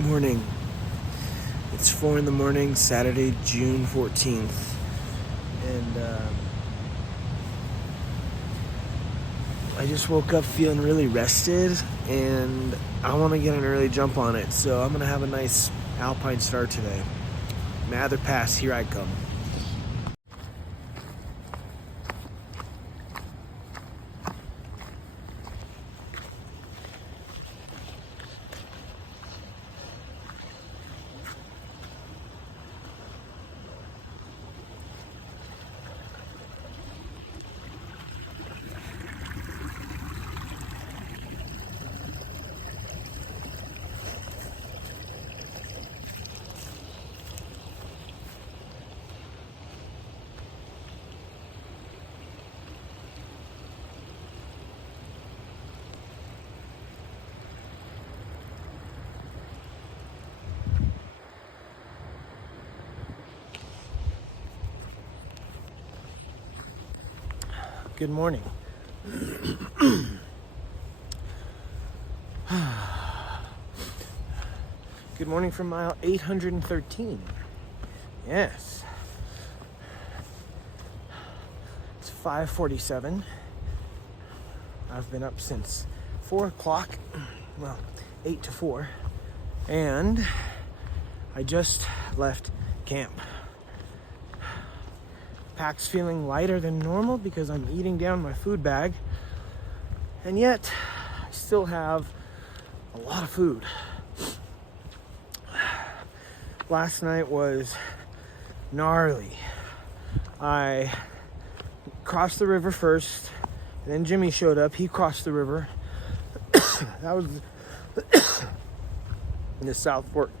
Morning. It's 4 in the morning, Saturday, June 14th. And I just woke up feeling really rested, and I want to get an early jump on it. So I'm going to have a nice alpine start today. Mather Pass, here I come. Good morning. Good morning from mile 813. Yes. It's 5:47. I've been up since 4 o'clock. Well, 8 to 4. And I just left camp. Pack's feeling lighter than normal because I'm eating down my food bag. And yet, I still have a lot of food. Last night was gnarly. I crossed the river first, and then Jimmy showed up. He crossed the river. That was in the South Fork.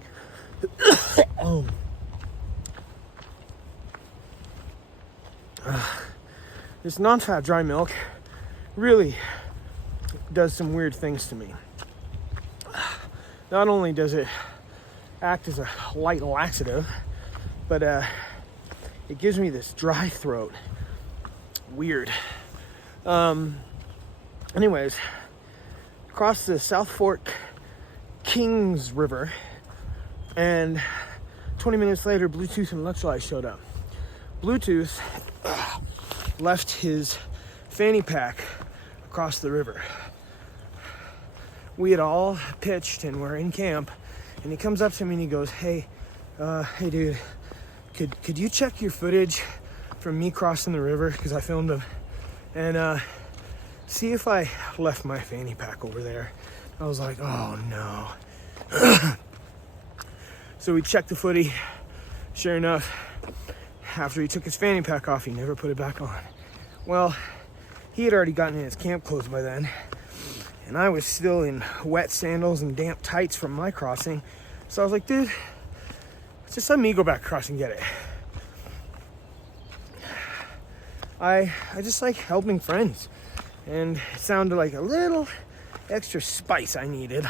This non-fat dry milk really does some weird things to me. Not only does it act as a light laxative, but it gives me this dry throat. Weird. Anyways, across the South Fork Kings River, and 20 minutes later, Bluetooth and electrolyte showed up. Bluetooth left his fanny pack across the river. We had all pitched and we're in camp, and he comes up to me and he goes, hey dude, could you check your footage from me crossing the river, because I filmed him, and see if I left my fanny pack over there. I was like, oh no. So we checked the footy. Sure enough, after he took his fanny pack off, he never put it back on. Well, he had already gotten in his camp clothes by then, and I was still in wet sandals and damp tights from my crossing. So I was like, dude, just let me go back across and get it. I just like helping friends, and it sounded like a little extra spice I needed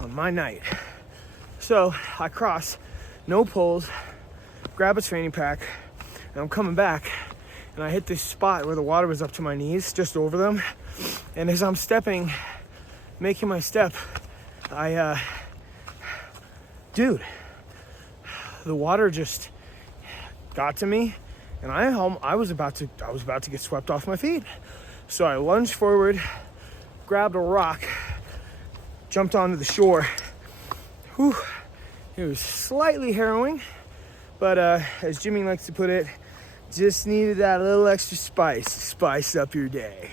on my night. So I cross, no poles, grab his fanny pack, and I'm coming back, and I hit this spot where the water was up to my knees, just over them. And as I'm stepping, making my step, dude, the water just got to me, and I was about to get swept off my feet. So I lunged forward, grabbed a rock, jumped onto the shore. Whew, it was slightly harrowing, but as Jimmy likes to put it, just needed that little extra spice to spice up your day.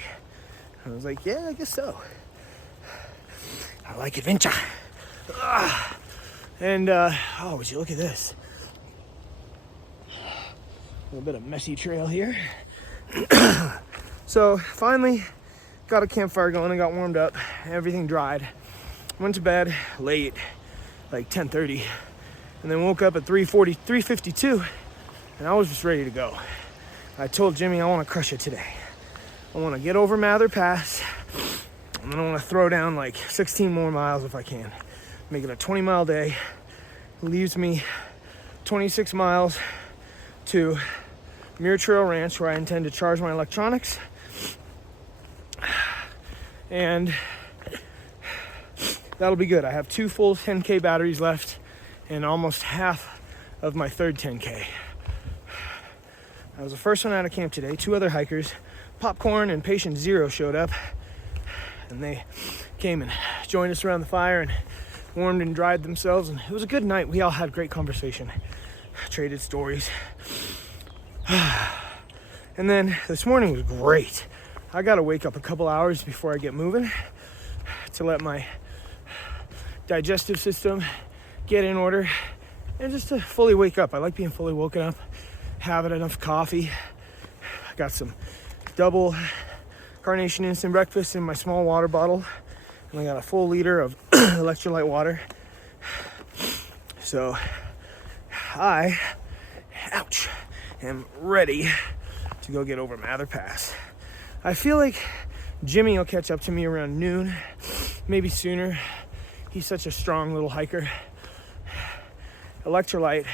I was like, yeah, I guess so. I like adventure. And would you look at this? A little bit of messy trail here. So finally got a campfire going and got warmed up. Everything dried. Went to bed late, like 10:30, and then woke up at 3:52, and I was just ready to go. I told Jimmy I want to crush it today. I want to get over Mather Pass, and then I want to throw down like 16 more miles if I can. Make it a 20-mile day. Leaves me 26 miles to Muir Trail Ranch, where I intend to charge my electronics. And that'll be good. I have 2 full 10K batteries left and almost half of my third 10K. I was the first one out of camp today. 2 other hikers, Popcorn and Patient Zero, showed up, and they came and joined us around the fire and warmed and dried themselves, and it was a good night. We all had great conversation, traded stories. And then this morning was great. I gotta wake up a couple hours before I get moving to let my digestive system get in order and just to fully wake up. I like being fully woken up, having enough coffee. I got some double Carnation instant breakfast in my small water bottle, and I got a full liter of electrolyte water. So I, am ready to go get over Mather Pass. I feel like Jimmy will catch up to me around noon, maybe sooner. He's such a strong little hiker. Electrolyte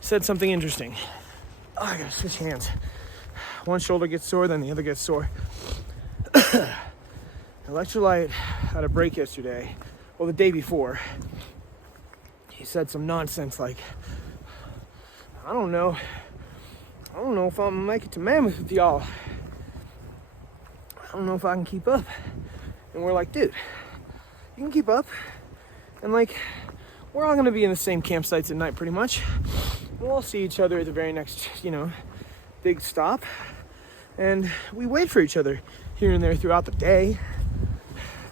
said something interesting. Oh, I gotta switch hands. One shoulder gets sore, then the other gets sore. Electrolyte had a break yesterday, well, the day before. He said some nonsense like, I don't know if I'm gonna make it to Mammoth with y'all. I don't know if I can keep up. And we're like, dude, you can keep up. And like, we're all gonna be in the same campsites at night pretty much. We'll all see each other at the very next, big stop. And we wait for each other here and there throughout the day.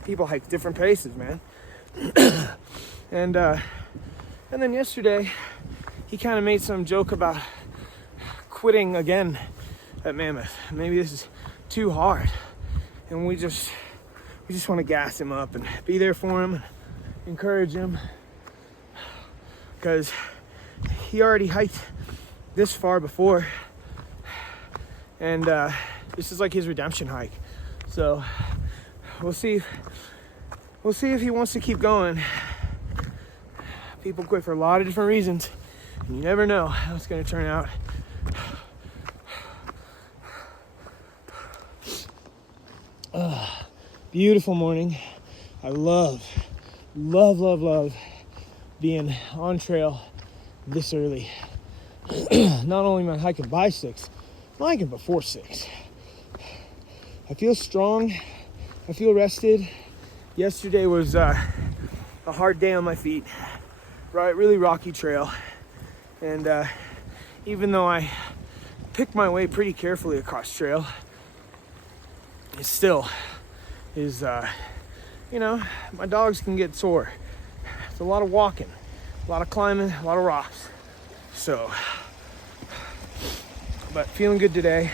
People hike different paces, man. And then yesterday, he kind of made some joke about quitting again at Mammoth. Maybe this is too hard. And we just want to gas him up and be there for him, and encourage him. Because he already hiked this far before. And this is like his redemption hike. So we'll see if he wants to keep going. People quit for a lot of different reasons, and you never know how it's going to turn out. Beautiful morning. I love being on trail this early. Not only am I hiking by 6, I'm hiking before 6. I feel strong. I feel rested. Yesterday was a hard day on my feet. Right, really rocky trail. And even though I picked my way pretty carefully across trail, it still is, my dogs can get sore. It's a lot of walking, a lot of climbing, a lot of rocks. So, but feeling good today.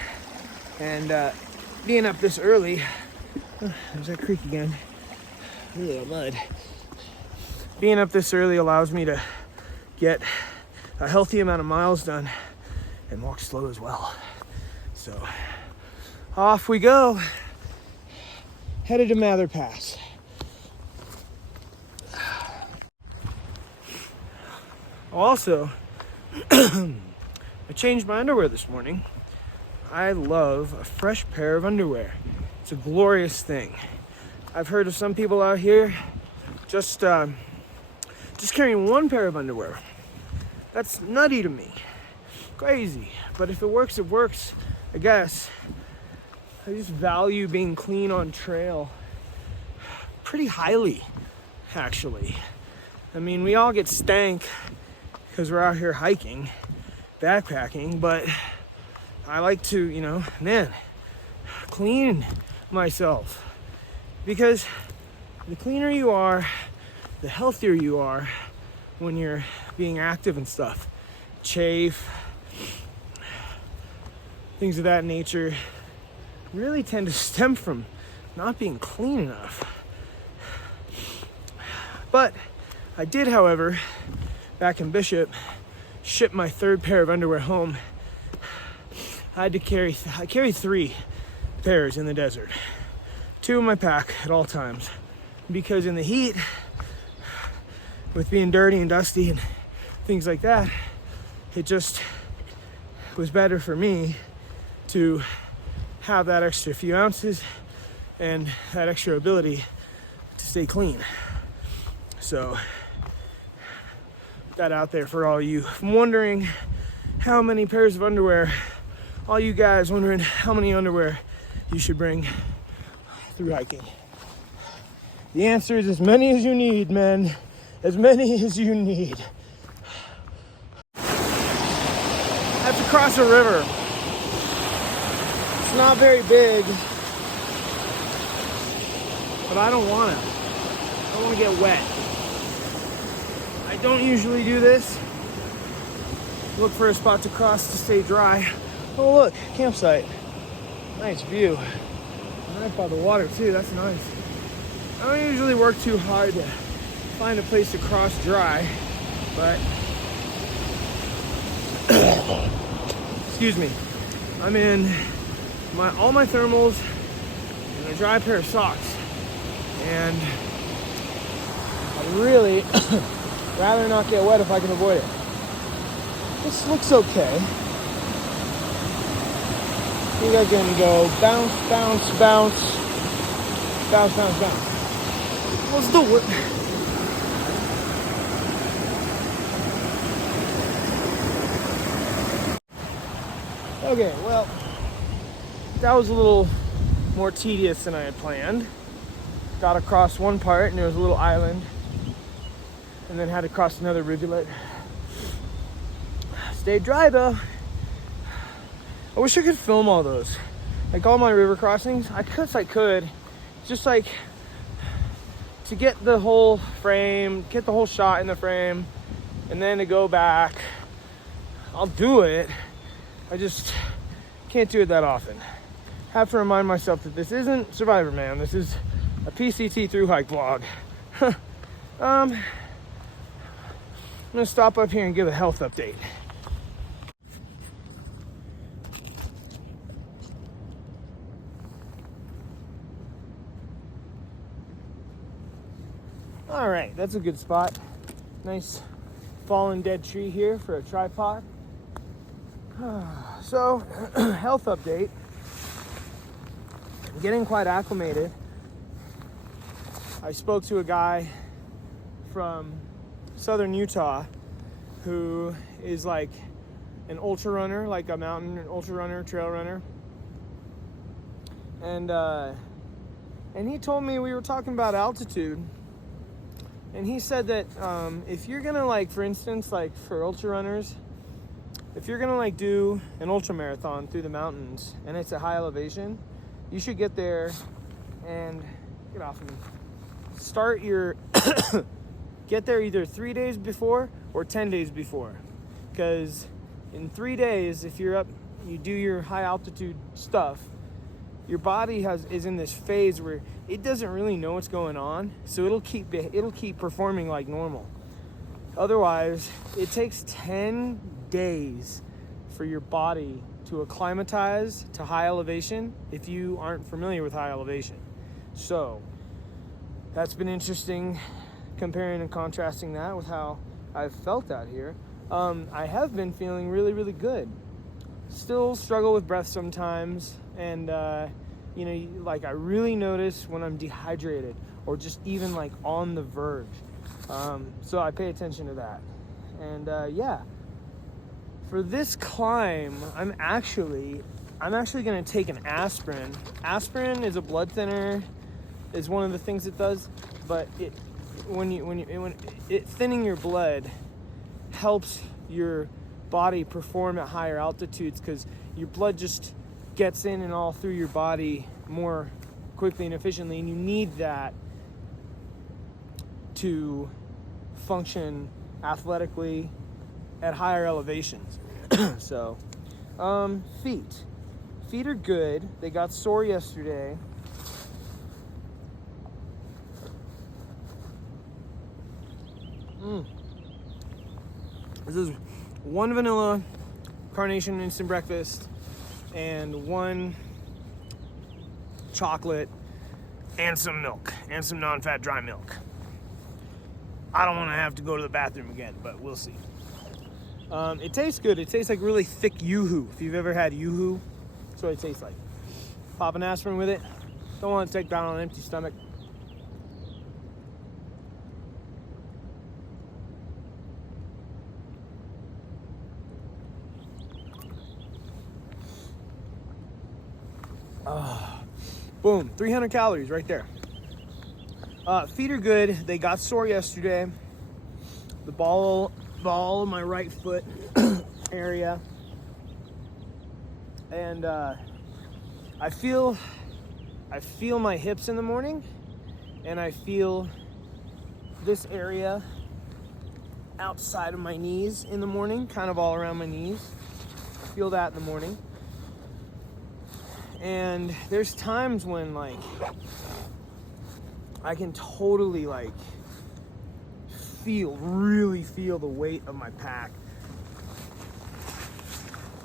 And being up this early, there's that creek again. A little mud. Being up this early allows me to get a healthy amount of miles done and walk slow as well. So off we go, headed to Mather Pass. Also, I changed my underwear this morning. I love a fresh pair of underwear. It's a glorious thing. I've heard of some people out here just carrying one pair of underwear. That's nutty to me. Crazy. But if it works, it works, I guess. I just value being clean on trail pretty highly, actually. I mean, we all get stank because we're out here hiking, backpacking, but I like to, clean myself. Because the cleaner you are, the healthier you are when you're being active and stuff. Chafe, things of that nature really tend to stem from not being clean enough. But I did, however, back in Bishop, ship my third pair of underwear home. I carry 3 pairs in the desert. 2 in my pack at all times. Because in the heat, with being dirty and dusty and things like that, it just was better for me to have that extra few ounces and that extra ability to stay clean. So that out there for all you. I'm wondering how many pairs of underwear, all you guys wondering how many underwear you should bring through hiking. The answer is as many as you need, men. As many as you need. I have to cross a river. It's not very big, but I don't want to. I don't want to get wet. I don't usually do this. Look for a spot to cross to stay dry. Oh look, campsite. Nice view. Right by the water too, that's nice. I don't usually work too hard to find a place to cross dry, but excuse me. I'm in all my thermals and a dry pair of socks. And I'd really rather not get wet if I can avoid it. This looks okay. I think I can go bounce, bounce, bounce, bounce, bounce, bounce. Let's do it. Okay, well, that was a little more tedious than I had planned. Got across one part and there was a little island, and then had to cross another rivulet. Stayed dry though. I wish I could film all those, like all my river crossings. I could, just like to get the whole frame, get the whole shot in the frame, and then to go back. I'll do it. I just can't do it that often. Have to remind myself that this isn't Survivor Man. This is a PCT through hike vlog. I'm gonna stop up here and give a health update. All right, that's a good spot. Nice fallen dead tree here for a tripod. So, health update. I'm getting quite acclimated. I spoke to a guy from southern Utah who is like an ultra runner, like a mountain ultra runner, trail runner. And he told me, we were talking about altitude. And he said that if you're gonna, like, for instance, like for ultra runners, if you're gonna like do an ultra marathon through the mountains and it's at high elevation, you should get there and get off of me. Start your get there either 3 days before or 10 days before, because in 3 days, if you're up, you do your high altitude stuff, your body is in this phase where it doesn't really know what's going on, so it'll keep performing like normal. Otherwise, it takes 10 days for your body to acclimatize to high elevation if you aren't familiar with high elevation. So that's been interesting, comparing and contrasting that with how I've felt out here. I have been feeling really, really good. Still struggle with breath sometimes, and like I really notice when I'm dehydrated or just even like on the verge. So I pay attention to that. And yeah, for this climb, I'm actually going to take an aspirin. Aspirin is a blood thinner, is one of the things it does, but when thinning your blood helps your body perform at higher altitudes, because your blood just gets in and all through your body more quickly and efficiently, and you need that to function athletically at higher elevations. So feet are good. They got sore yesterday. This is one vanilla carnation instant breakfast and one chocolate and some milk and some non-fat dry milk. I don't want to have to go to the bathroom again, but we'll see. It tastes good. It tastes like really thick Yoo-hoo. If you've ever had Yoo-hoo, that's what it tastes like. Pop an aspirin with it. Don't want to take that on an empty stomach. Boom, 300 calories right there. Feet are good. They got sore yesterday. The ball of my right foot area. And I feel my hips in the morning, and I feel this area outside of my knees in the morning, kind of all around my knees. I feel that in the morning. And there's times when like I can totally like really feel the weight of my pack,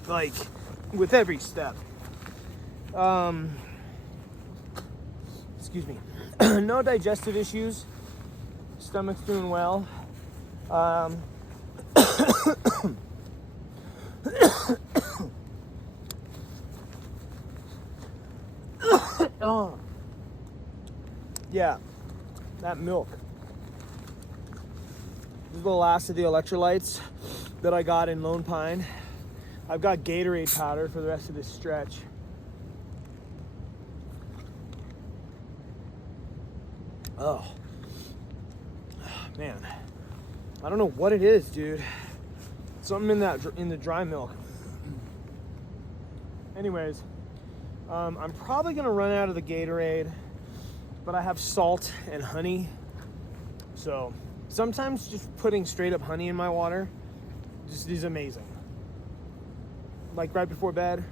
like with every step. Excuse me. No digestive issues. Stomach's doing well. Oh. Yeah, that milk. This is the last of the electrolytes that I got in Lone Pine. I've got Gatorade powder for the rest of this stretch. Oh, man, I don't know what it is, dude. Something in the dry milk. Anyways, I'm probably gonna run out of the Gatorade, but I have salt and honey. So sometimes just putting straight up honey in my water just is amazing. Like right before bed.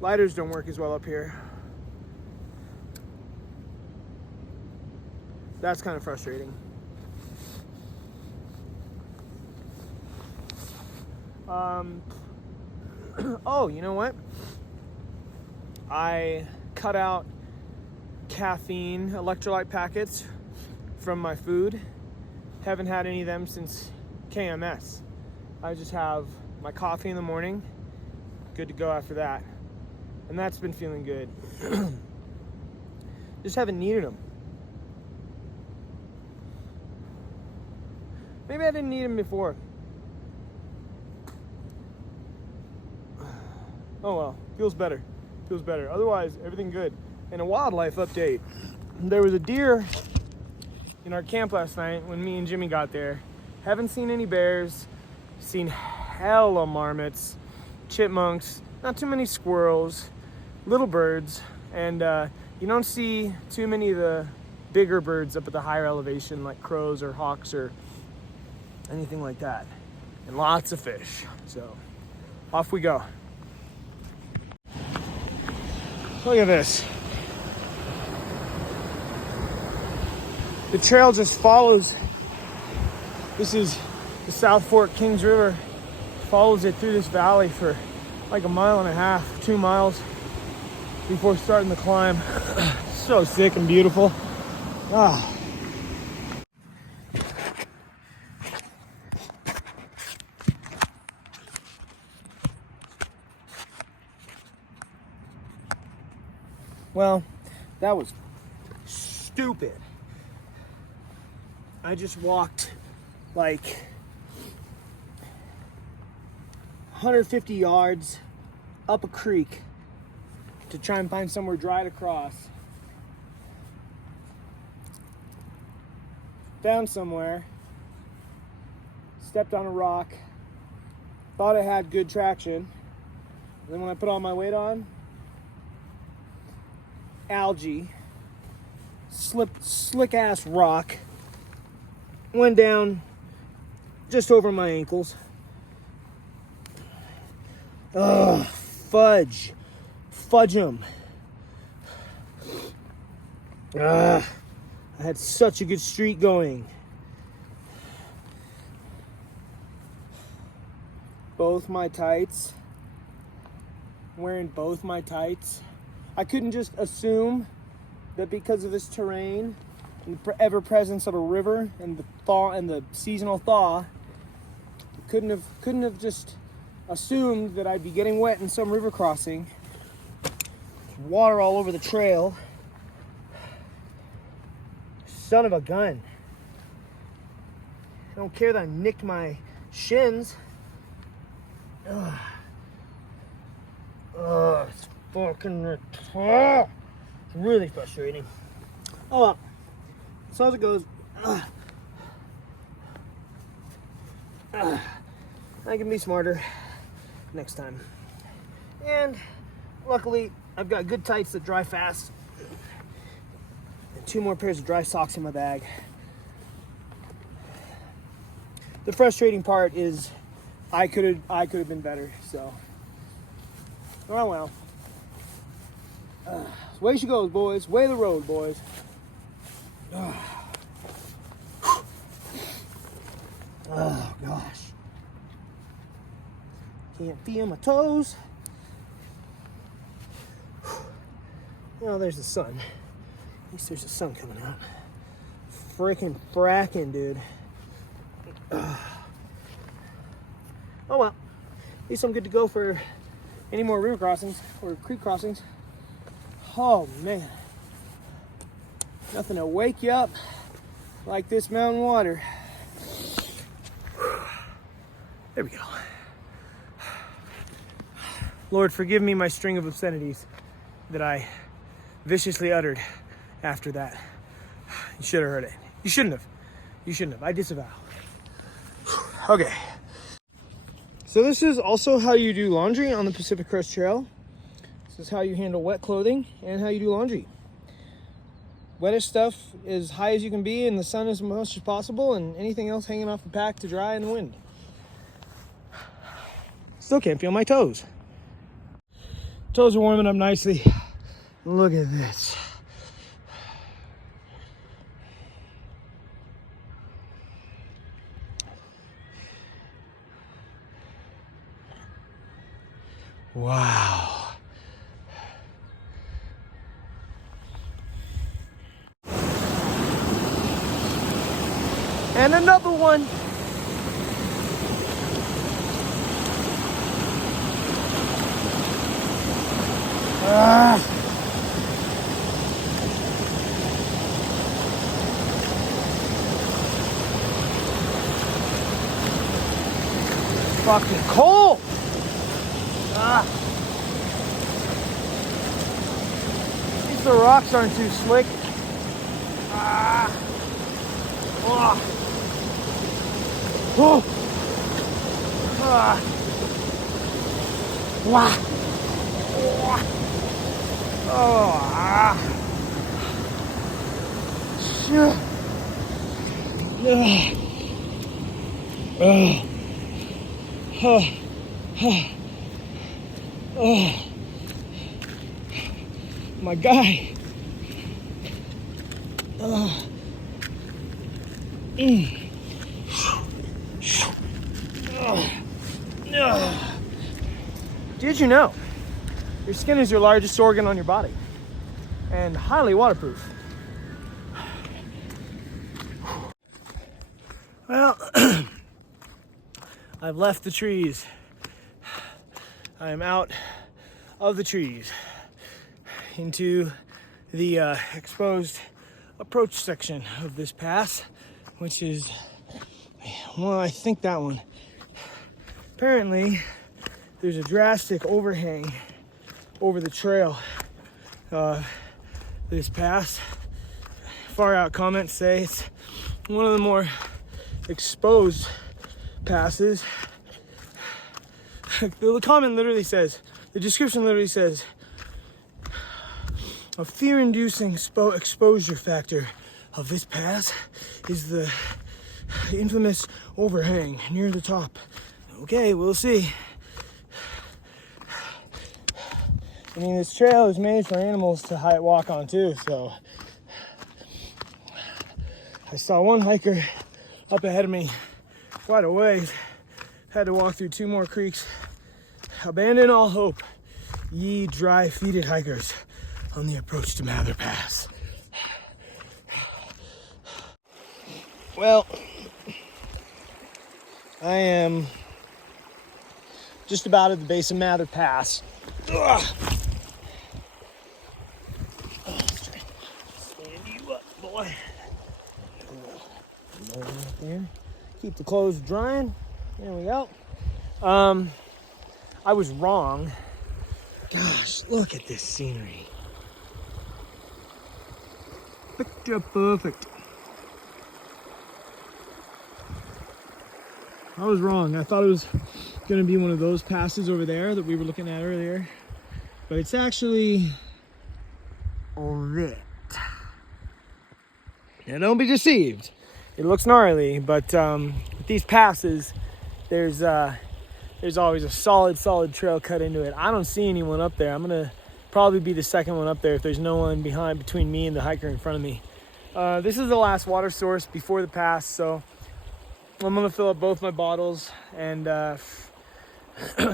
Lighters don't work as well up here. That's kind of frustrating. Oh, you know what? I cut out caffeine electrolyte packets from my food. Haven't had any of them since KMS. I just have my coffee in the morning. Good to go after that. And that's been feeling good. Just haven't needed them. Maybe I didn't need them before. Oh well, feels better. Feels better. Otherwise, everything good. And a wildlife update. There was a deer in our camp last night when me and Jimmy got there. Haven't seen any bears. Seen hella marmots, chipmunks, not too many squirrels, little birds, and you don't see too many of the bigger birds up at the higher elevation like crows or hawks or anything like that. And lots of fish. So off we go. Look at this. The trail just follows. This is the South Fork Kings River. Follows it through this valley for like 1.5 miles, 2 miles before starting the climb. So sick and beautiful. Ah. Well, that was stupid. I just walked like 150 yards up a creek to try and find somewhere dry to cross. Found somewhere, stepped on a rock, thought I had good traction, and then when I put all my weight on, algae, slick ass rock, went down just over my ankles. Ugh, fudge 'em. I had such a good streak going. Both my tights. Wearing both my tights. I couldn't just assume that because of this terrain and the ever presence of a river and the thaw and the seasonal thaw, couldn't have just assumed that I'd be getting wet in some river crossing. Water all over the trail. Son of a gun. I don't care that I nicked my shins. Ugh. It's fucking it's really frustrating. Oh well. So as it goes. I can be smarter next time. And luckily, I've got good tights that dry fast. And 2 more pairs of dry socks in my bag. The frustrating part is I could have been better, so. Oh well. Way she goes, boys. Way the road, boys. Oh gosh. Can't feel my toes. Oh, there's the sun. At least there's the sun coming out. Freaking fracking, dude. Oh well. At least I'm good to go for any more river crossings or creek crossings. Oh man. Nothing to wake you up like this mountain water. There we go. Lord, forgive me my string of obscenities that I viciously uttered after that. You should have heard it. You shouldn't have. You shouldn't have. I disavow. Okay. So this is also how you do laundry on the Pacific Crest Trail. This is how you handle wet clothing and how you do laundry. Wettest stuff as high as you can be in the sun as much as possible, and anything else hanging off the pack to dry in the wind. Still can't feel my toes. Toes are warming up nicely. Look at this. Wow. And another one. Fucking cold. At least the rocks aren't too slick. Oh. Wow. My guy. Did you know your skin is your largest organ on your body and highly waterproof? Well, I've left the trees. I am out of the trees into the exposed approach section of this pass, which is, well, I think that one. Apparently, there's a drastic overhang over the trail. This pass. Far out comments say it's one of the more exposed passes. The comment literally says, the description literally says, a fear-inducing exposure factor of this pass is the infamous overhang near the top. Okay, we'll see. I mean, this trail is made for animals to walk on too, so I saw one hiker up ahead of me quite a ways. Had to walk through 2 more creeks. Abandon all hope, ye dry-feeted hikers on the approach to Mather Pass. Well, I am just about at the base of Mather Pass. Ugh. Stand you up, boy. Right there. Keep the clothes drying. There we go. I was wrong. Gosh, look at this scenery. Picture perfect. I was wrong. I thought it was going to be one of those passes over there that we were looking at earlier, but it's actually over it. Now don't be deceived. It looks gnarly, but with these passes, there's always a solid trail cut into it. I don't see anyone up there. I'm gonna probably be the second one up there if there's no one between me and the hiker in front of me. This is the last water source before the pass, so I'm gonna fill up both my bottles and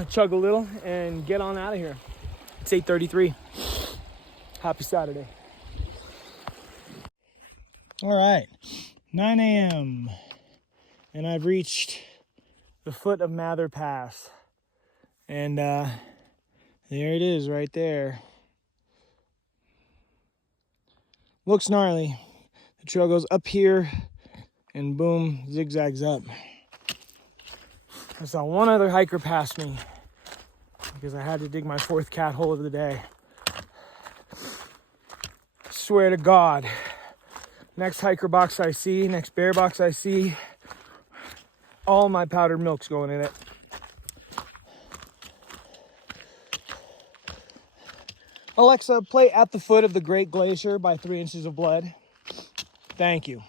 chug a little and get on out of here. It's 8:33. Happy Saturday. All right, 9 a.m. and I've reached the foot of Mather Pass. And there it is right there. Looks gnarly. The trail goes up here and boom, zigzags up. I saw one other hiker pass me because I had to dig my 4th cat hole of the day. I swear to God, next hiker box I see, next bear box I see, all my powdered milk's going in it. Alexa, play At the Foot of the Great Glacier by 3 Inches of Blood. Thank you.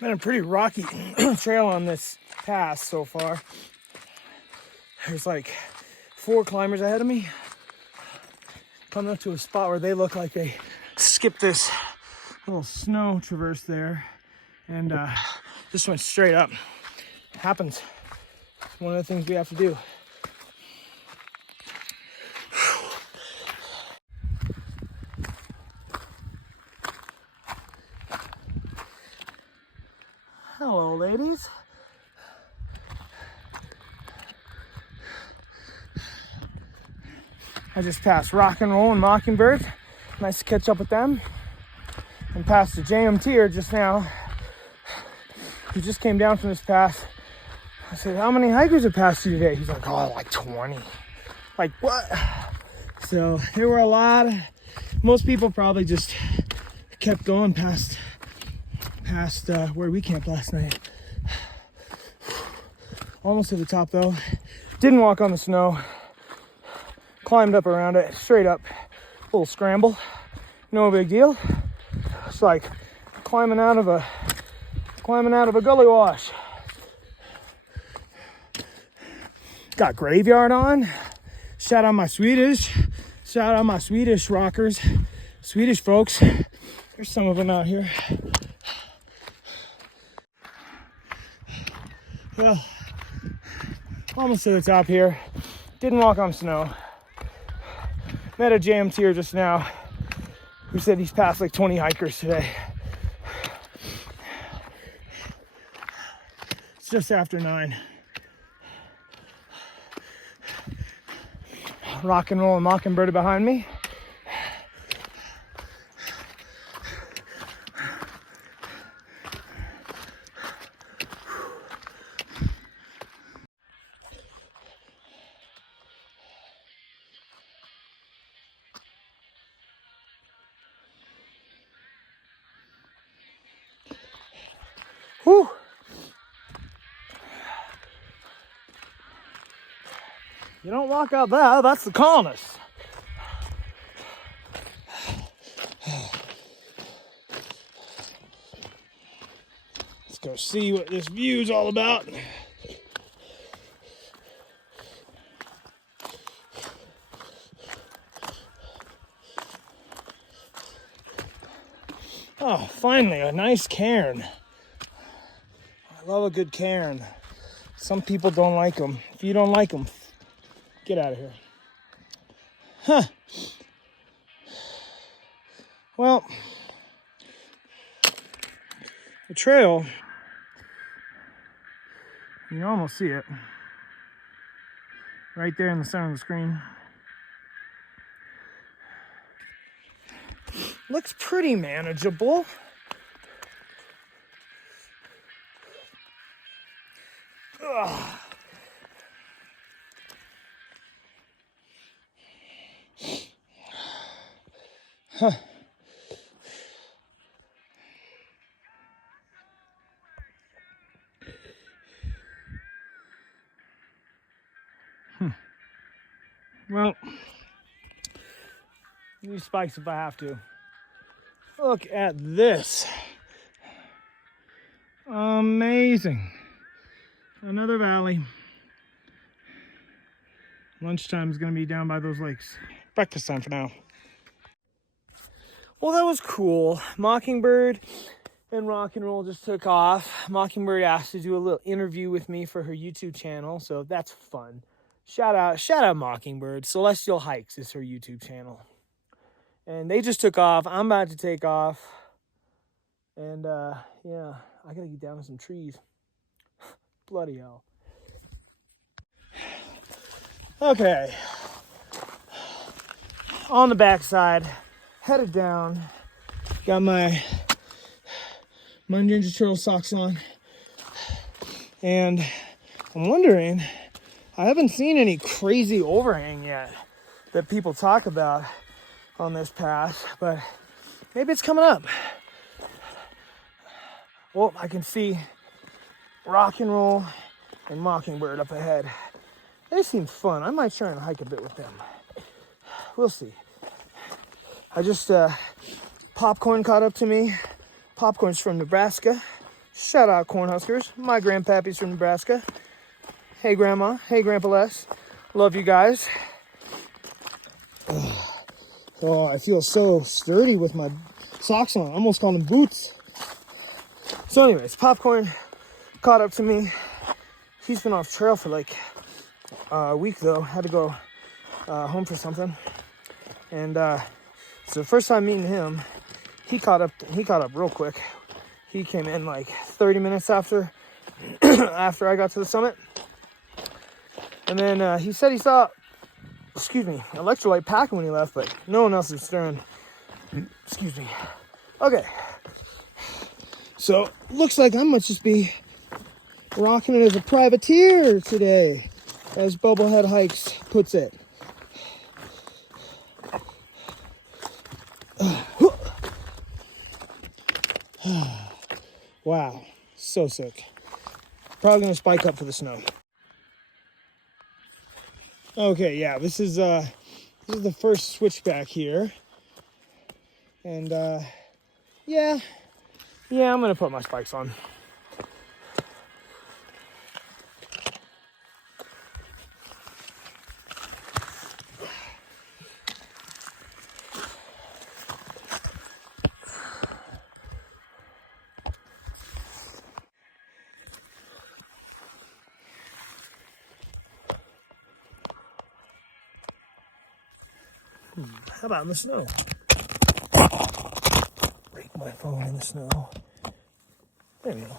Been a pretty rocky trail on this pass so far. There's like 4 climbers ahead of me. Coming up to a spot where they look like they skipped this little snow traverse there and just went straight up. Happens. One of the things we have to do. Hello, ladies. I just passed Rock and Roll and Mockingbird. Nice to catch up with them. And passed the JMTer just now. He just came down from this pass. I said, how many hikers have passed you today? He's like, oh, like 20. Like, what? So there were a lot of, most people probably just kept going past where we camped last night. Almost to the top though. Didn't walk on the snow. Climbed up around it, straight up. Little scramble. No big deal. It's like climbing out of a gully wash. Got Graveyard on. Shout out my Swedish rockers. Swedish folks. There's some of them out here. Well, almost to the top here. Didn't walk on snow. Met a JMTer just now who said he's passed like 20 hikers today. It's just after 9. Rock and Roll and Mockingbird behind me. Whew. You don't walk out there, that's the colonists. Let's go. go see what this view is all about. Oh, finally, a nice cairn. I love a good cairn. Some people don't like them. If you don't like them, get out of here. Huh. Well, the trail, you can almost see it. Right there in the center of the screen. Looks pretty manageable. Ugh. Huh. Well, use spikes if I have to. Look at this. Amazing. Another valley. Lunchtime is going to be down by those lakes. Breakfast time for now. Well, that was cool. Mockingbird and Rock and Roll just took off. Mockingbird asked to do a little interview with me for her YouTube channel, so that's fun. Shout out Mockingbird. Celestial Hikes is her YouTube channel. And they just took off. I'm about to take off. And yeah, I gotta get down to some trees. Bloody hell. Okay. On the backside, headed down. Got my Ninja Turtle socks on. And I'm wondering, I haven't seen any crazy overhang yet that people talk about on this pass, but maybe it's coming up. Well, I can see Rock and Roll and Mockingbird up ahead. They seem fun. I might try and hike a bit with them. We'll see. I just, Popcorn caught up to me. Popcorn's from Nebraska. Shout out Cornhuskers. My grandpappy's from Nebraska. Hey, Grandma. Hey, Grandpa Les. Love you guys. Oh, I feel so sturdy with my socks on. I almost call them boots. So anyways, Popcorn caught up to me. He's been off trail for like a week though. Had to go home for something. And so the first time meeting him, he caught up real quick. He came in like 30 minutes after after I got to the summit. And then he said he saw electrolyte packing when he left, but no one else is stirring. Excuse me. Okay. So, looks like I might just be rocking it as a privateer today, as Bubblehead Hikes puts it. Wow, so sick. Probably gonna spike up for the snow. Okay, yeah, this is the first switchback here, and yeah, I'm gonna put my spikes on. How about in the snow? Break my phone in the snow. There we go.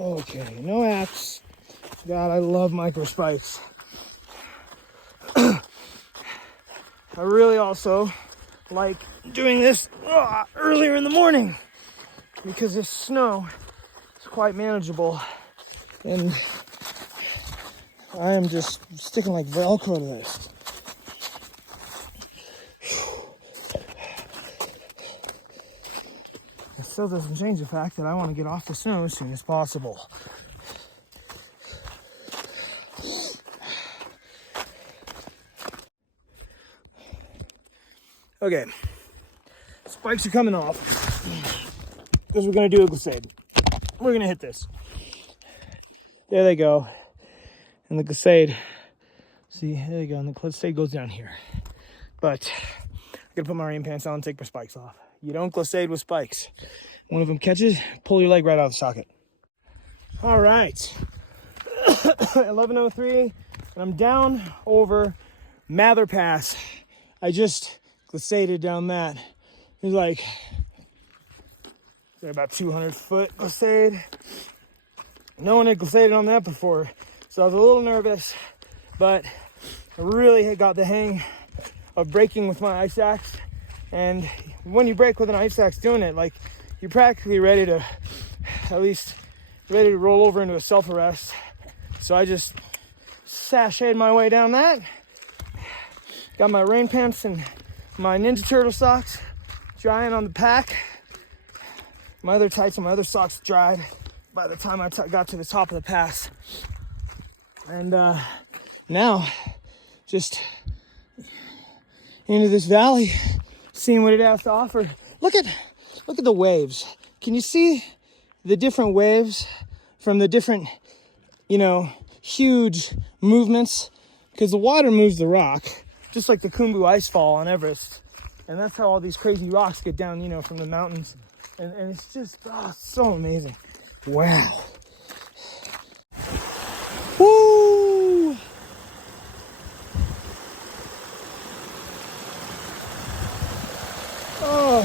Okay, no apps. God, I love micro spikes. I really also like doing this earlier in the morning because this snow is quite manageable, and I am just sticking like Velcro to this. It still doesn't change the fact that I want to get off the snow as soon as possible. Okay, spikes are coming off because we're going to do a glissade. We're going to hit this. There they go. And the glissade, see, there you go. And the glissade goes down here. But I'm going to put my rain pants on and take my spikes off. You don't glissade with spikes. One of them catches, pull your leg right out of the socket. All right. 11:03, and I'm down over Mather Pass. I just glissaded down that. It was like about 200 foot glissade. No one had glissaded on that before, so I was a little nervous, but I really had got the hang of braking with my ice axe. And when you brake with an ice axe doing it, like, you're practically ready to, at least ready to roll over into a self-arrest. So I just sashayed my way down that. Got my rain pants and my Ninja Turtle socks drying on the pack. My other tights and my other socks dried by the time I got to the top of the pass. And now, just into this valley, seeing what it has to offer. Look at the waves. Can you see the different waves from the different, huge movements? Because the water moves the rock, just like the Khumbu ice fall on Everest. And that's how all these crazy rocks get down, from the mountains. And it's just, so amazing. Wow. Woo! Oh,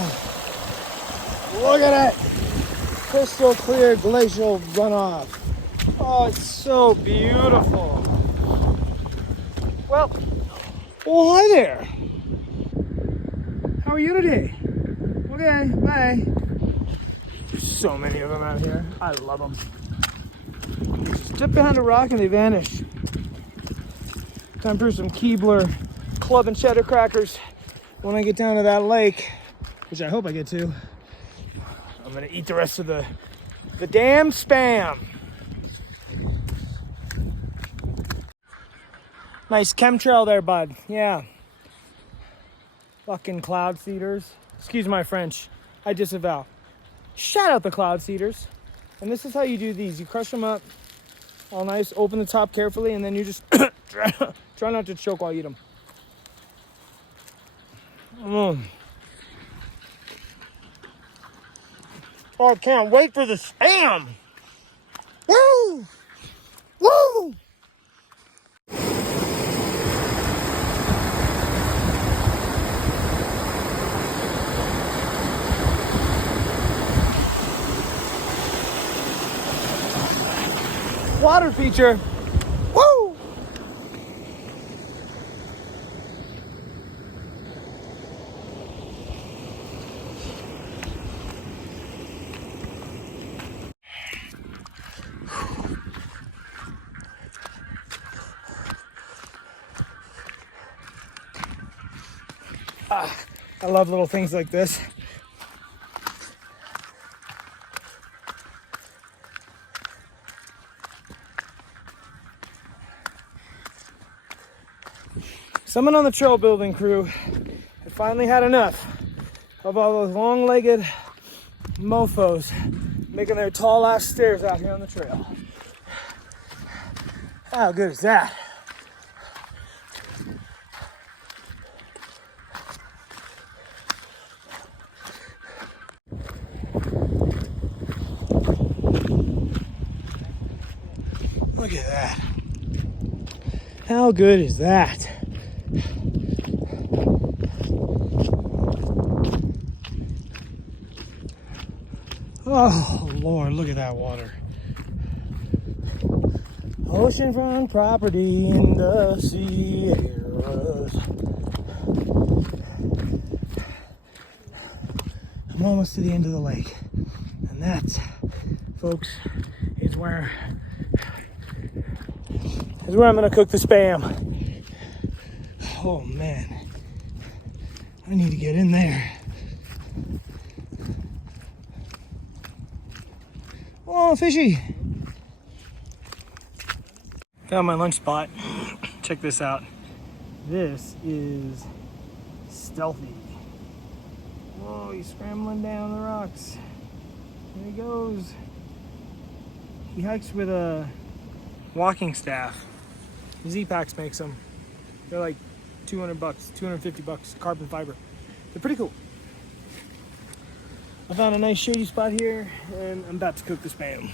look at it. Crystal clear glacial runoff. Oh, it's so beautiful. Well, hi there. How are you today? Okay, bye. There's so many of them out here. I love them. Step behind a rock and they vanish. Time for some Keebler club and cheddar crackers. When I get down to that lake, which I hope I get to, I'm gonna eat the rest of the damn spam. Nice chemtrail there, bud. Yeah. Fucking cloud seeders. Excuse my French. I disavow. Shout out the cloud seeders. And this is how you do these. You crush them up all nice, open the top carefully, and then you just try not to choke while you eat them. Oh, I can't wait for the spam. Woo! Woo! Water feature. Woo! I love little things like this. Someone on the trail building crew had finally had enough of all those long-legged mofos making their tall-ass stairs out here on the trail. How good is that? Look at that. How good is that? Oh, Lord, look at that water. Oceanfront property in the Sierras. I'm almost to the end of the lake. And that, folks, is where I'm gonna cook the Spam. Oh man, I need to get in there. Oh, fishy. Found my lunch spot. Check this out. This is stealthy. Oh, he's scrambling down the rocks. There he goes. He hikes with a walking staff. Z-Packs makes them. They're like $200, $250, carbon fiber. They're pretty cool. I found a nice shady spot here, and I'm about to cook the Spam.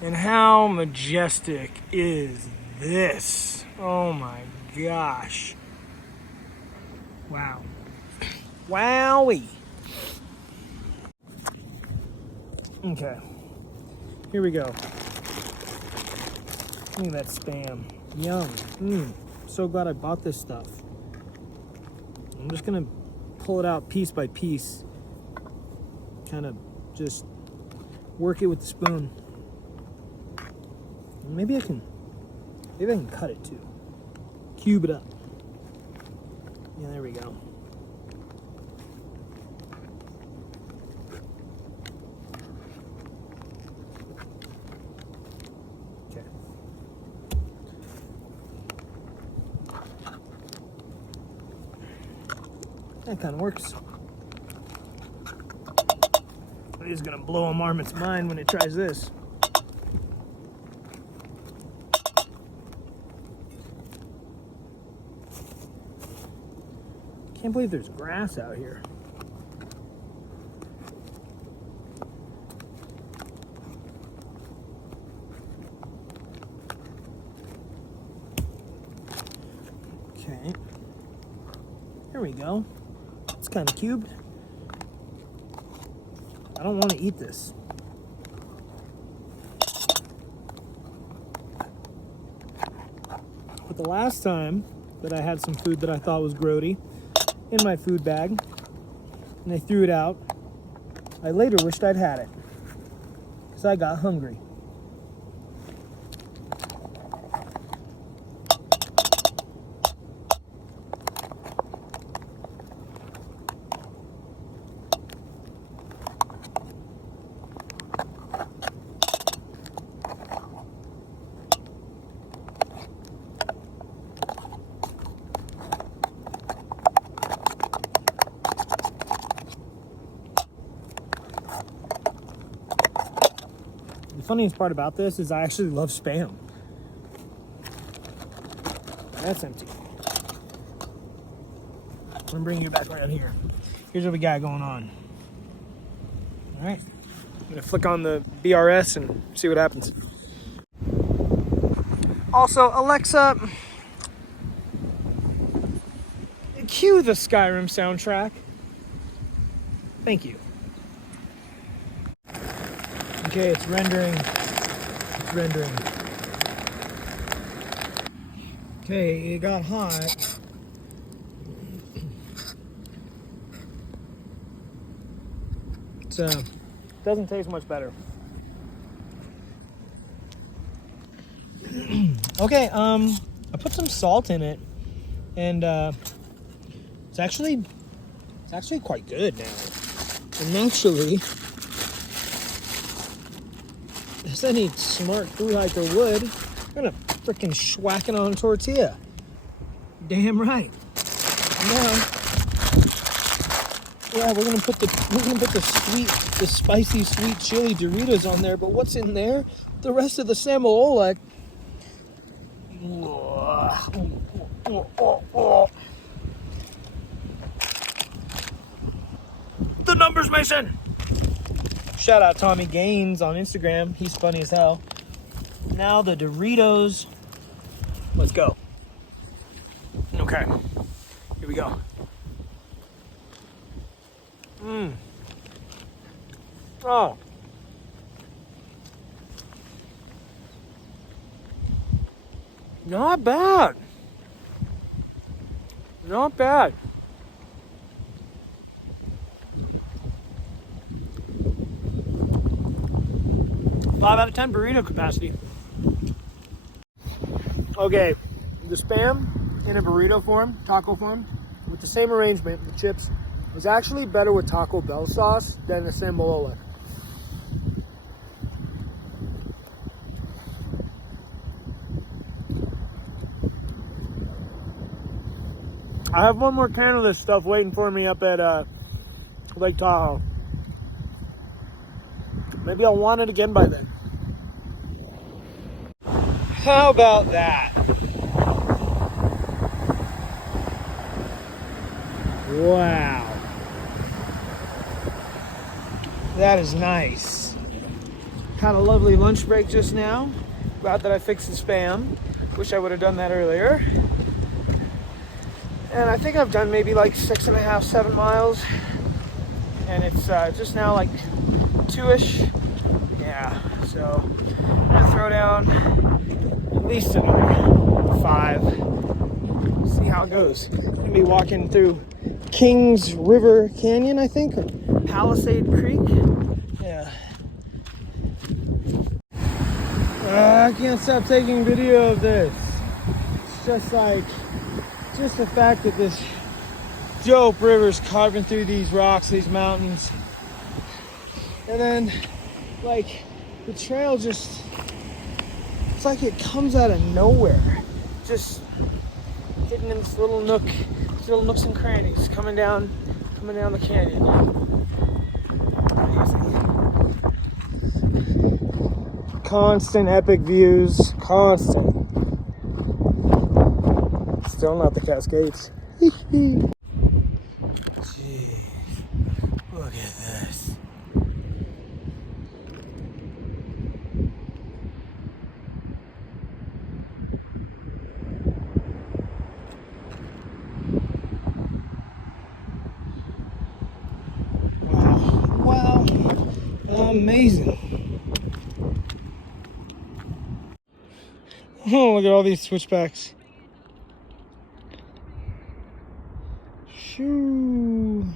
And how majestic is this? Oh my gosh. Wow. Wowee. Okay. Here we go. Look at that Spam. Yum. So glad I bought this stuff. I'm just gonna pull it out piece by piece. Kind of just work it with the spoon. Maybe I can cut it too. Cube it up. Yeah, there we go. Okay. That kind of works. It is gonna blow a marmot's mind when it tries this. Can't believe there's grass out here. Okay. There we go. It's kind of cubed. I don't want to eat this. But the last time that I had some food that I thought was grody in my food bag, and I threw it out, I later wished I'd had it, because I got hungry. The funniest part about this is I actually love Spam. That's empty. I'm gonna bring you back around here. Here's what we got going on. All right, I'm gonna flick on the BRS and see what happens. Also, Alexa, cue the Skyrim soundtrack. Thank you. Okay, it's rendering. It's rendering. Okay, it got hot. It doesn't taste much better. Okay, I put some salt in it, and it's actually quite good now. And naturally, as any smart thru hiker would, I'm gonna freaking schwack it on a tortilla. Damn right. Now, yeah, we're gonna put the spicy sweet chili Doritos on there. But what's in there? The rest of the Samola. The numbers, Mason. Shout out Tommy Gaines on Instagram. He's funny as hell. Now the Doritos. Let's go. Okay. Here we go. Oh. Not bad. Not bad. 5 out of 10 burrito capacity. Okay, the Spam in a burrito form, taco form, with the same arrangement, the chips, is actually better with Taco Bell sauce than the Sambololo. I have one more can of this stuff waiting for me up at Lake Tahoe. Maybe I'll want it again by then. How about that? Wow. That is nice. Had a lovely lunch break just now. Glad that I fixed the Spam. Wish I would have done that earlier. And I think I've done maybe like 6.5, 7 miles. And it's just now like 2-ish. Yeah, so I'm gonna throw down at least another 5. See how it goes. I'm gonna be walking through Kings River Canyon, I think, or Palisade Creek. Yeah. I can't stop taking video of this. It's just like, just the fact that this dope river's carving through these rocks, these mountains. And then, like, the trail just, it's like it comes out of nowhere. Just hidden in this little nook, these little nooks and crannies, coming down the canyon. Amazing. Constant epic views, constant. Still not the Cascades. Jeez, look at this. Wow, amazing. Oh, look at all these switchbacks. Shoo.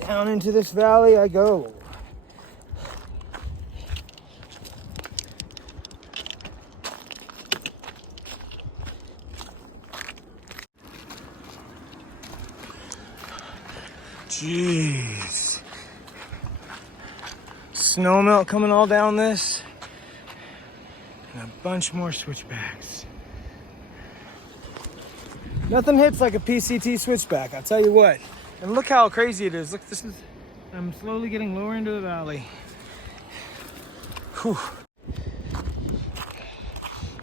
Down into this valley I go. Jeez. Snowmelt coming all down this. And a bunch more switchbacks. Nothing hits like a PCT switchback, I'll tell you what. And look how crazy it is. Look, this is, I'm slowly getting lower into the valley. Whew.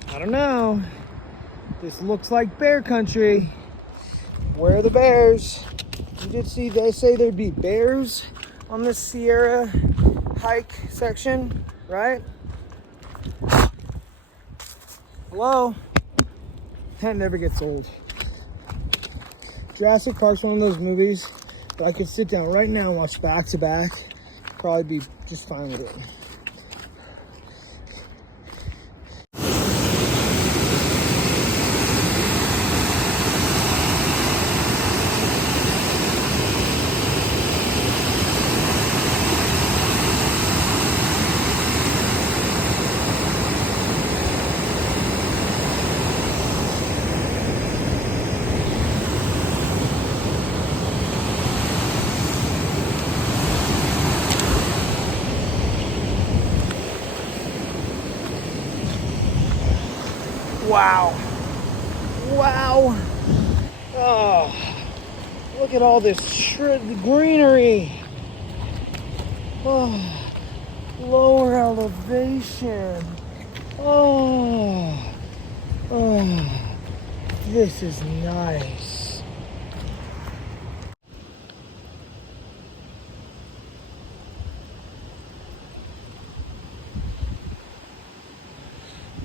I don't know. This looks like bear country. Where are the bears? You did see, they say there'd be bears on this Sierra hike section, right? Hello? That never gets old. Jurassic Park's one of those movies that I could sit down right now and watch back to back. Probably be just fine with it. Wow. Wow. Oh, look at all this greenery. Oh, lower elevation. Oh, this is nice.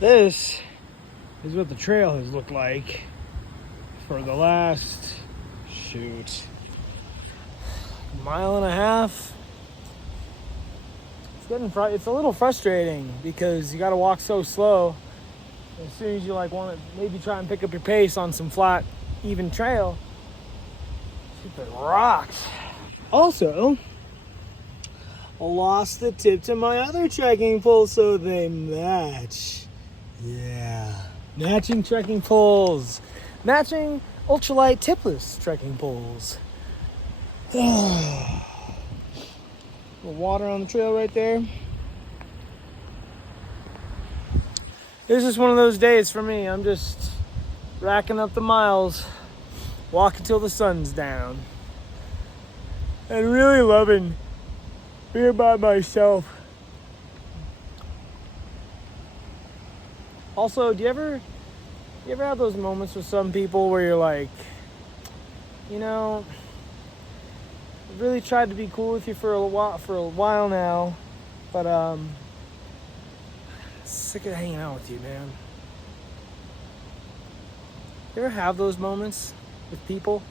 This is what the trail has looked like for the last, shoot, 1.5 miles, It's a little frustrating because you got to walk so slow. As soon as you like want to maybe try and pick up your pace on some flat, even trail, it rocks. Also, I lost the tip to my other trekking pole, so they match. Yeah, matching trekking poles, matching ultralight tipless trekking poles. Little water on the trail right there. This is one of those days for me. I'm just racking up the miles, walking till the sun's down, and really loving being by myself. Also, do you ever have those moments with some people where you're like, you know, I've really tried to be cool with you for a while now, but sick of hanging out with you, man. You ever have those moments with people?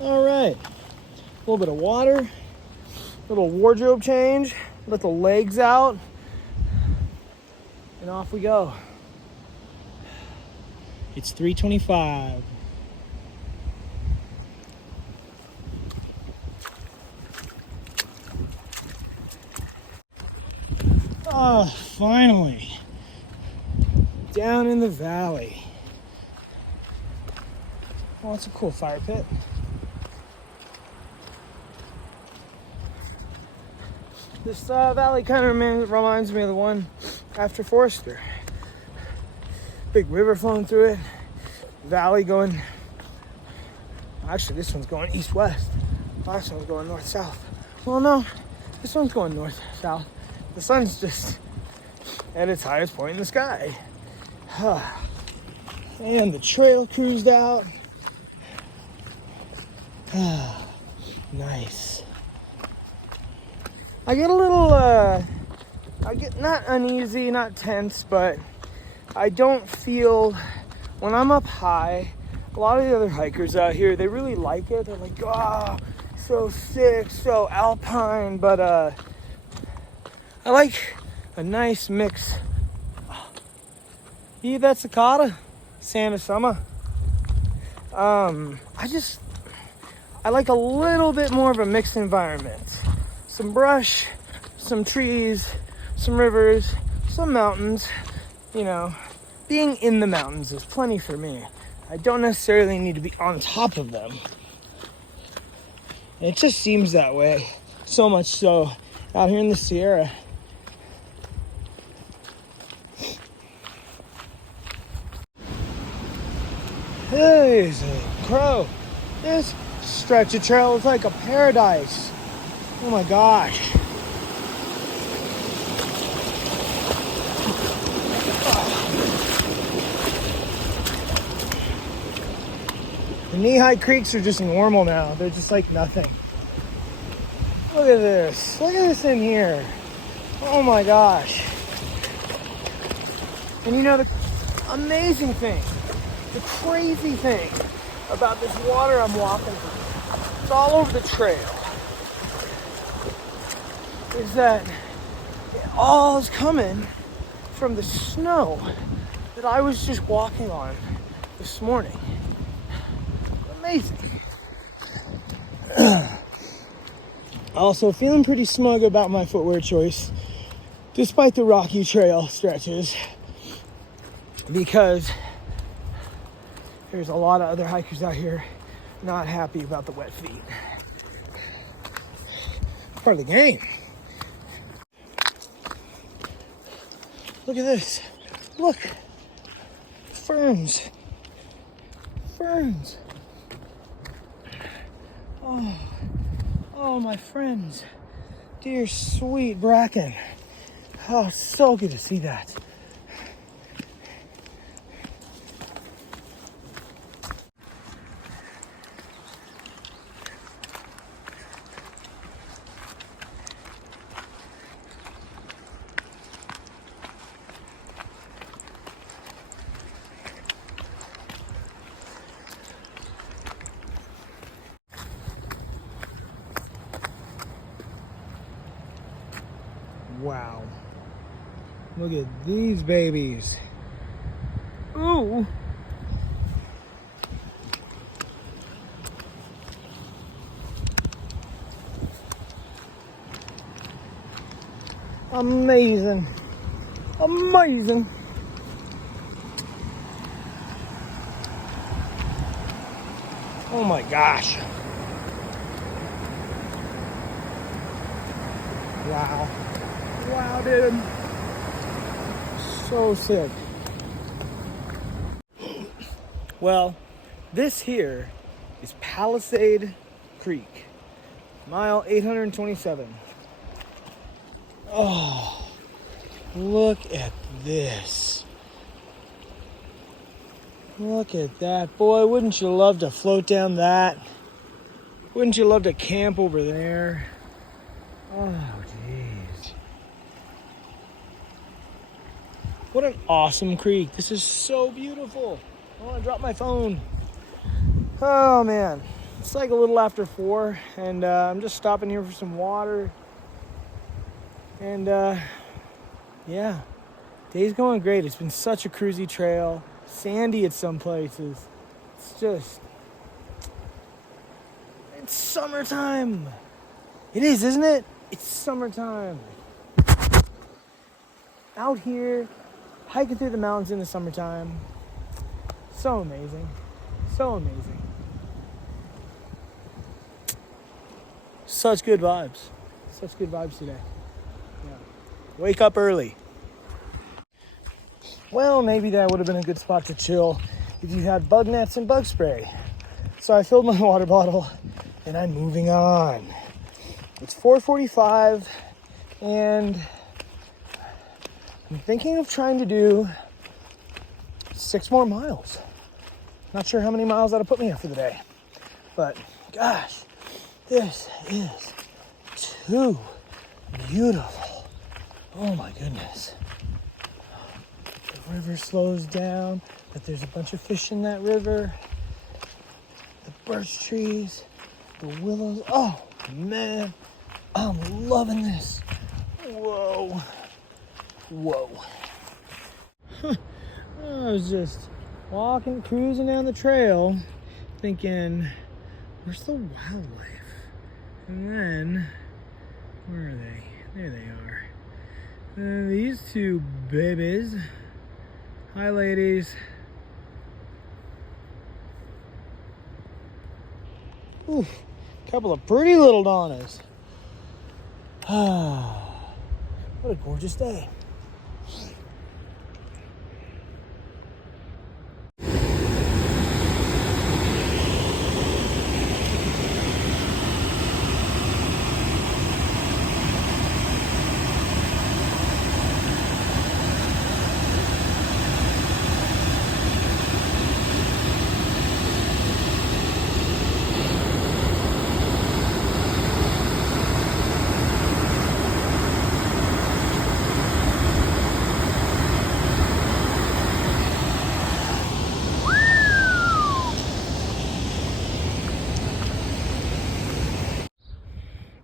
All right, a little bit of water, little wardrobe change, let the legs out, and off we go. It's 3:25. Oh, finally. Down in the valley. Oh, it's a cool fire pit. This valley kind of reminds me of the one after Forester. Big river flowing through it. Valley going... Actually, this one's going east-west. Last one's going north-south. Well, no. This one's going north-south. The sun's just at its highest point in the sky. And the trail cruised out. Nice. I get a little, I get not uneasy, not tense, but I don't feel, when I'm up high, a lot of the other hikers out here, they really like it. They're like, oh, so sick, so alpine, but I like a nice mix. You eat that cicada? Santa summer. I like a little bit more of a mixed environment. Some brush, some trees, some rivers, some mountains. You know, being in the mountains is plenty for me. I don't necessarily need to be on top of them. And it just seems that way. So much so out here in the Sierra. There's a crow. This stretch of trail is like a paradise. Oh my gosh. The knee-high creeks are just normal now. They're just like nothing. Look at this. Look at this in here. Oh my gosh. And you know the amazing thing, the crazy thing about this water I'm walking through, it's all over the trail, is that it all is coming from the snow that I was just walking on this morning. Amazing. Also feeling pretty smug about my footwear choice, despite the rocky trail stretches, because there's a lot of other hikers out here not happy about the wet feet. It's part of the game. Look at this. Look. Ferns. Ferns. Oh, my friends. Dear sweet bracken. Oh, so good to see that. Look at these babies. Ooh. Amazing. Amazing. Oh my gosh. Wow. Wow, dude. So sick. Well, this here is Palisade Creek, mile 827. Oh, look at this. Look at that. Boy, wouldn't you love to float down that? Wouldn't you love to camp over there? Oh, jeez. What an awesome creek. This is so beautiful. I want to drop my phone. Oh, man. It's like a little after 4, and I'm just stopping here for some water. And, yeah, day's going great. It's been such a cruisy trail. Sandy at some places. It's summertime. It is, isn't it? It's summertime. Out here, hiking through the mountains in the summertime. So amazing. So amazing. Such good vibes. Such good vibes today. Yeah. Wake up early. Well, maybe that would have been a good spot to chill if you had bug nets and bug spray. So I filled my water bottle and I'm moving on. It's 4:45 and I'm thinking of trying to do 6 more miles. Not sure how many miles that'll put me up for the day. But gosh, this is too beautiful. Oh my goodness. The river slows down, but there's a bunch of fish in that river. The birch trees, the willows. Oh man, I'm loving this. Whoa. Whoa. I was just walking, cruising down the trail, thinking, where's the wildlife? And then, where are they? There they are. And these two babies. Hi, ladies. Ooh, couple of pretty little Donnas. Ah, what a gorgeous day.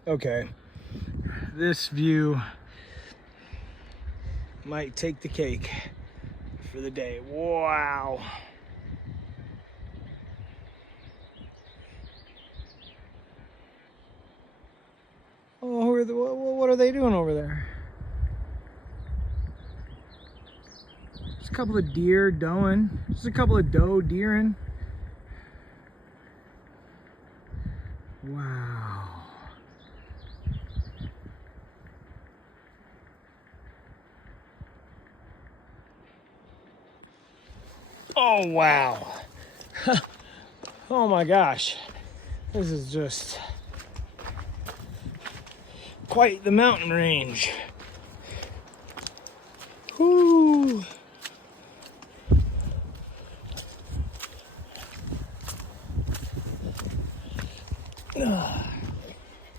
Okay, this view might take the cake for the day. Wow. Oh, what are they doing over there? Just a couple of deer doeing. Just a couple of doe deering. Wow. Oh, wow. Oh my gosh. This is just quite the mountain range. Whoo.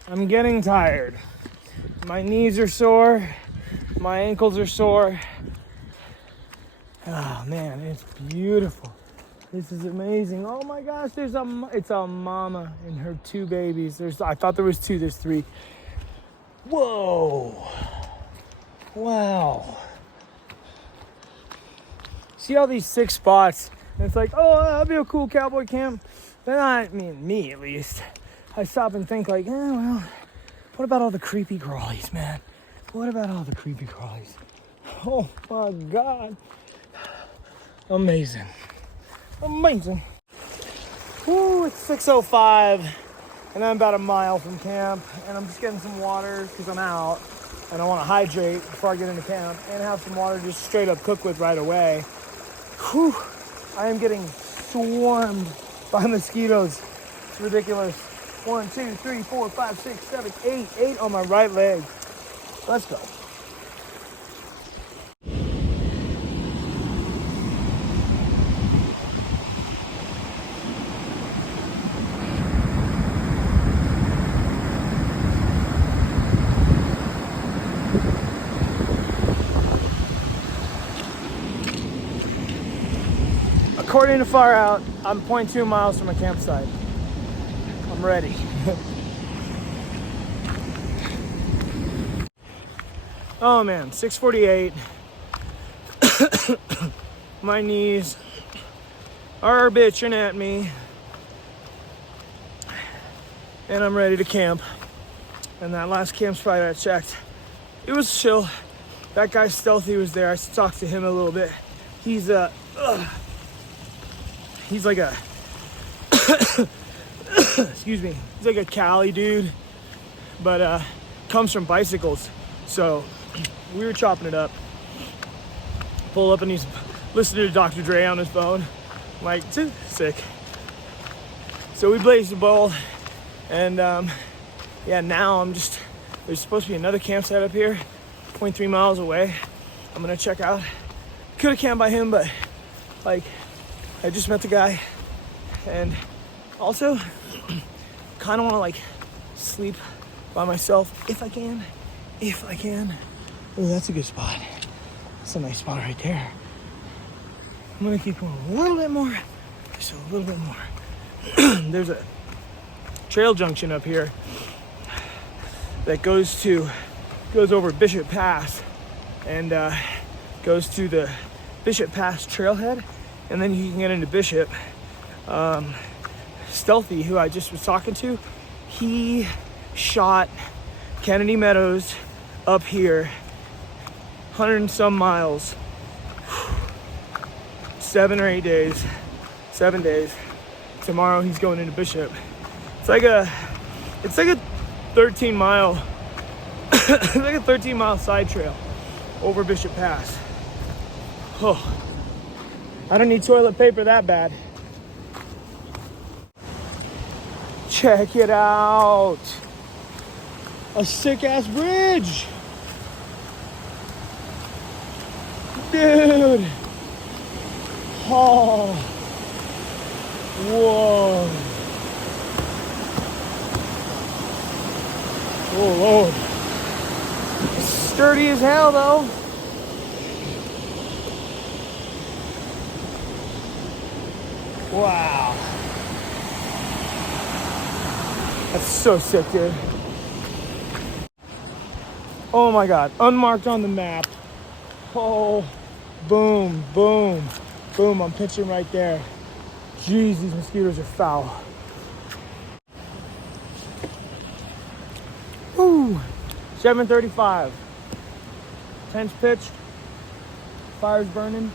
I'm getting tired. My knees are sore. My ankles are sore. Oh man, it's beautiful. This is amazing. Oh my gosh, it's a mama and her 2 babies. I thought there was 2, there's 3. Whoa. Wow. see all these sick spots, and it's like, oh, that'd be a cool cowboy camp. Then me at least, I stop and think like, well, what about all the creepy crawlies, man? What about all the creepy crawlies? Oh my God. Amazing. Amazing. Woo, it's 6:05, and I'm about a mile from camp, and I'm just getting some water because I'm out, and I want to hydrate before I get into camp, and have some water just straight up cook with right away. Whew, I am getting swarmed by mosquitoes. It's ridiculous. 1, 2, 3, 4, 5, 6, 7, 8. 8 on my right leg. Let's go. According to Far Out, I'm 0.2 miles from a campsite. I'm ready. Oh man, 6:48. My knees are bitching at me. And I'm ready to camp. And that last camp spot I checked, it was chill. That guy Stealthy was there. I talked to him a little bit. He's like a excuse me, he's like a Cali dude, but comes from bicycles. So we were chopping it up. Pull up and he's listening to Dr. Dre on his phone. I'm like, sick. So we blazed a bowl, and yeah, now there's supposed to be another campsite up here 0.3 miles away. I'm gonna check out. Could have camped by him, but like, I just met the guy, and also kind of want to like sleep by myself if I can. Oh, that's a good spot. That's a nice spot right there. I'm gonna keep going a little bit more, just a little bit more. There's a trail junction up here that goes over Bishop Pass, and goes to the Bishop Pass trailhead, and then you can get into Bishop. Stealthy, who I just was talking to, he shot Kennedy Meadows up here 100 and some miles, 7 or 8 days, 7 days. Tomorrow he's going into Bishop. It's like a 13 mile it's like a 13 mile side trail over Bishop Pass. Oh, I don't need toilet paper that bad. Check it out. A sick ass bridge. Dude. Oh. Whoa. Oh Lord. Sturdy as hell though. Wow. That's so sick, dude. Oh my God, unmarked on the map. Oh, boom, boom, boom, I'm pitching right there. Jeez, these mosquitoes are foul. Woo, 7:35. Tense pitch, fire's burning.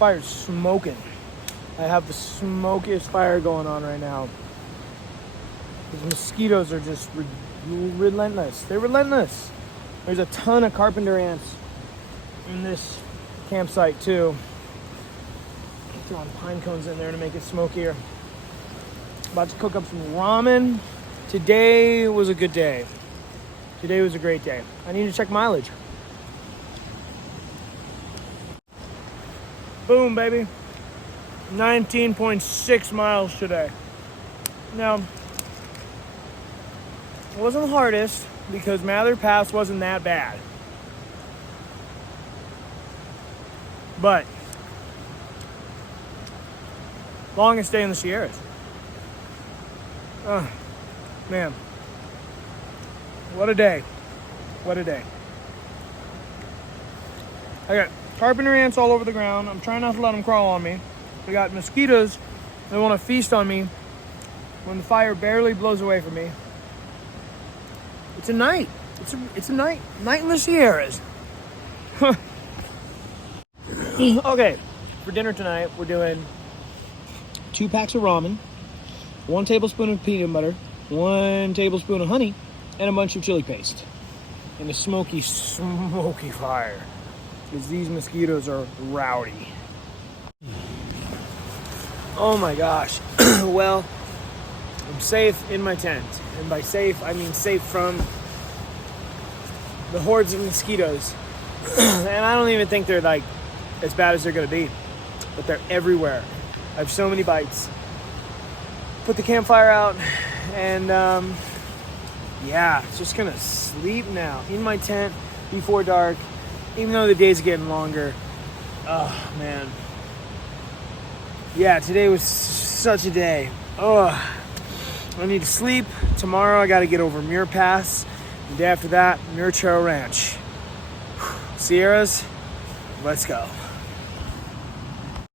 Fire's smoking. I have the smokiest fire going on right now. These mosquitoes are just relentless. They're relentless. There's a ton of carpenter ants in this campsite too. I'm throwing pine cones in there to make it smokier. About to cook up some ramen. Today was a good day. Today was a great day. I need to check mileage. Boom, baby. 19.6 miles today. Now, it wasn't the hardest because Mather Pass wasn't that bad. But longest day in the Sierras. Oh, man. What a day. What a day. I got carpenter ants all over the ground. I'm trying not to let them crawl on me. We got mosquitoes that want to feast on me when the fire barely blows away from me. It's a night. It's a night in the Sierras. Okay, for dinner tonight, we're doing 2 packs of ramen, 1 tablespoon of peanut butter, 1 tablespoon of honey, and a bunch of chili paste. And a smoky fire. Because these mosquitoes are rowdy. Oh my gosh. Well, I'm safe in my tent. And by safe, I mean safe from the hordes of mosquitoes. And I don't even think they're like as bad as they're gonna be. But they're everywhere. I have so many bites. Put the campfire out and yeah, just gonna sleep now in my tent before dark, even though the day's getting longer. Oh man. Yeah, today was such a day. Oh, I need to sleep. Tomorrow I gotta get over Muir Pass. The day after that, Muir Trail Ranch. Sierras, let's go.